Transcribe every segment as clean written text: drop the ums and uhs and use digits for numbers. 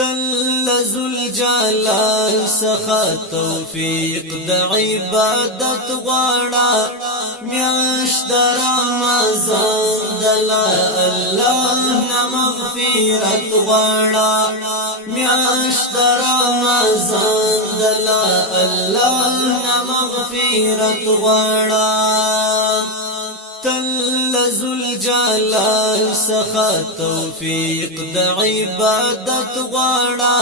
تل ذل جلال څخه توفیق د عبادت غواړه میاشت د رمضان د الله نه مغفرت غواړه میاشت د رمضان د الله نه مغفرت غواړه تل ذل جلال څخه توفیق د عبادت غواړه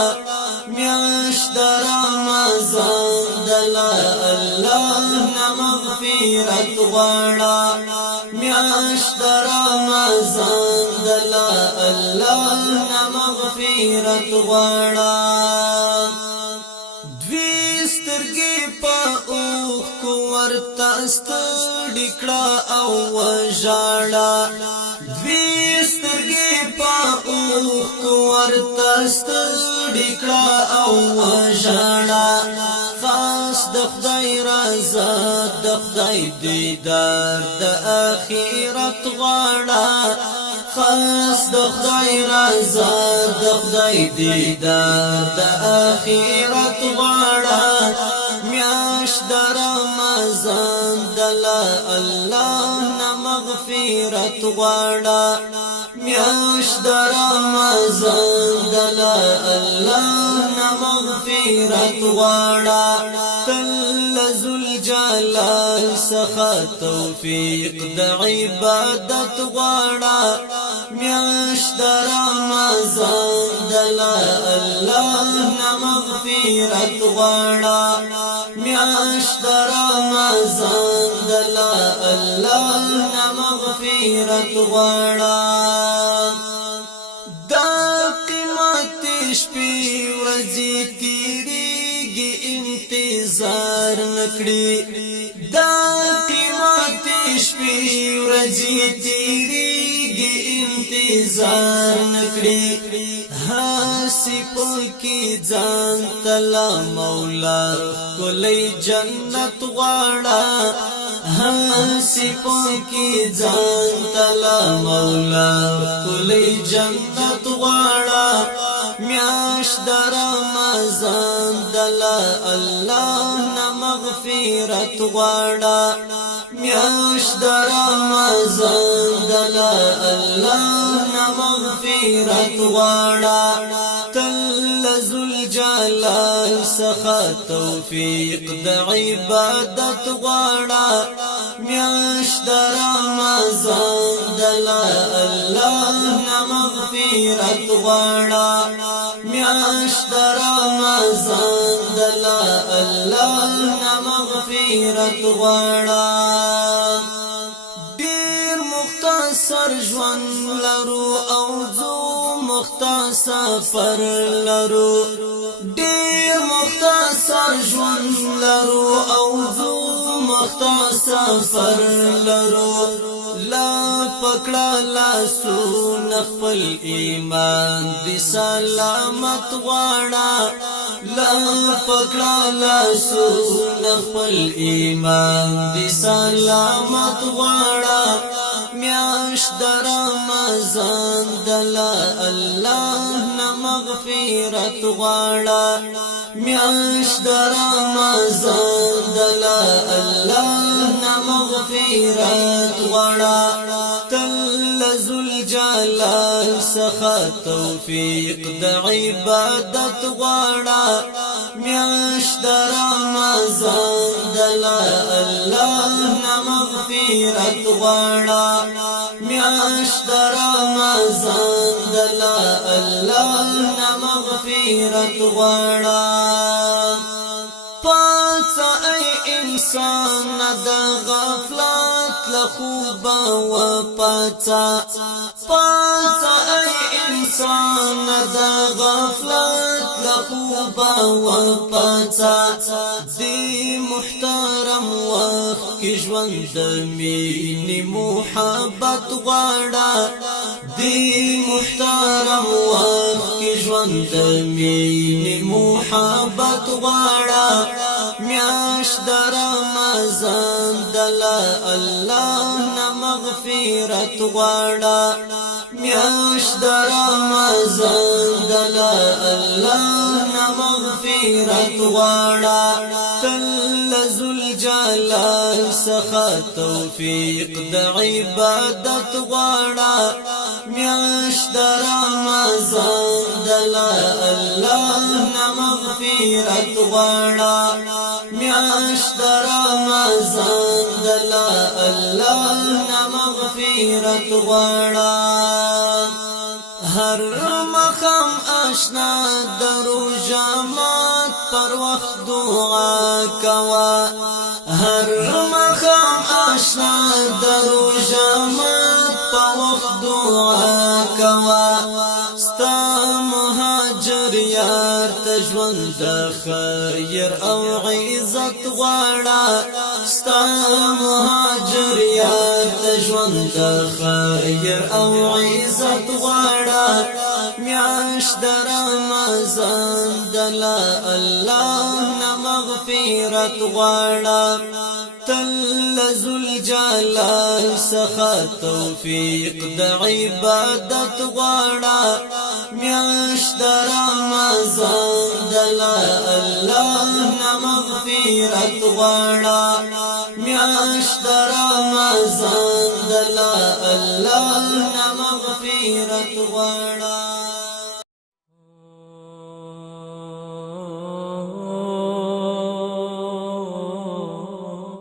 میاشت د رمضان د الله نه مغفرت غواړه میاشت د رمضان د الله نه مغفرت غواړه دوی سترګې په اوښکو ورته ستړي کړه او وژاړه دوی سترګې په اوښکو ورته ستړي کړه او وژاړه خاص د خدای رضا د خدای دیدار د آخرت غواړه خاص د خدای رضا د خدای دیدار د آخرت غواړه میاشت د رمضان د الله نه مغفرت غواړه میاشت د رمضان د الله نه مغفرت غواړه تل ذل جلال څخه توفیق د عبادت غواړه میاشت د رمضان د الله نه مغفرت غواړه میاشت د رمضان د الله نه مغفرت غواړه دا قیمت شپې ورځې تیریږي انتظار نکړي دا قیمت شپې ورځې تیریږي انتظار نکړي هاسي پکې ځان تلا مولا کلی جنت غواړه هاسي پکې ځان تلا مولا کلی جنت غواړه میاشت د رمضان د الله نه مغفرت غواړه میاشت د رمضان د الله نه مغفرت غواړه تل ذل جلال څخه توفیق د عبادت غواړه میاشت د رمضان د الله نه مغفرت غواړه میاشت د رمضان د الله نه مغفرت غواړه ډیر مختصر ژوند لرو او ځو مختصر سفر لرو ډیر مختصر ژوند لرو او ځو مختصر سفر لرو لا پکړه لاسونه خپل ایمان دې سلامت غواړه لا پکړه لاسونه خپل ایمان دې سلامت غواړه میاشت د رمضان د الله نه مغفرت غواړه میاشت د رمضان د الله نه مغفرت غواړه تل ذل جلال څخه توفیق د عبادت غواړه میاشت د رمضان د الله نه مغفرت غواړه میاشت د رمضان د الله نه مغفرت غواړه پاڅه ای انسان د غفلت له خوبه و پاڅه پاڅه ای انسان د غفلت له خوبه و پاڅه دی محترم وخت کې ژوند د مینې محبت غواړه دی محترم وخت کې ژوند د مینې محبت غواړه میاشت د رمضان د الله نه مغفرت غواړه میاشت رمضان دلا الله نا مغفرت غواړه تل ذل جلال څخه توفیق د عبادت غواړه میاشت رمضان دلا الله نا مغفرت غواړه میاشت رمضان دلا الله نا مغفرت غواړه هر مخام آشنا درو جامات پر وخت دعا کوا هر مخام آشنا درو جامات پر وخت دعا کوا ستا مهاجر یار تجوند خیر او عزت غواړه ستا مهاجر یار تجوند خیر او عزت غواړه میاشت رمضان دلا الله نا مغفرت غواړه تل ذل جلال څخه توفیق د عبادت غواړه میاشت رمضان دلا الله نا مغفرت غواړه میاشت رمضان دلا الله نا مغفرت غواړه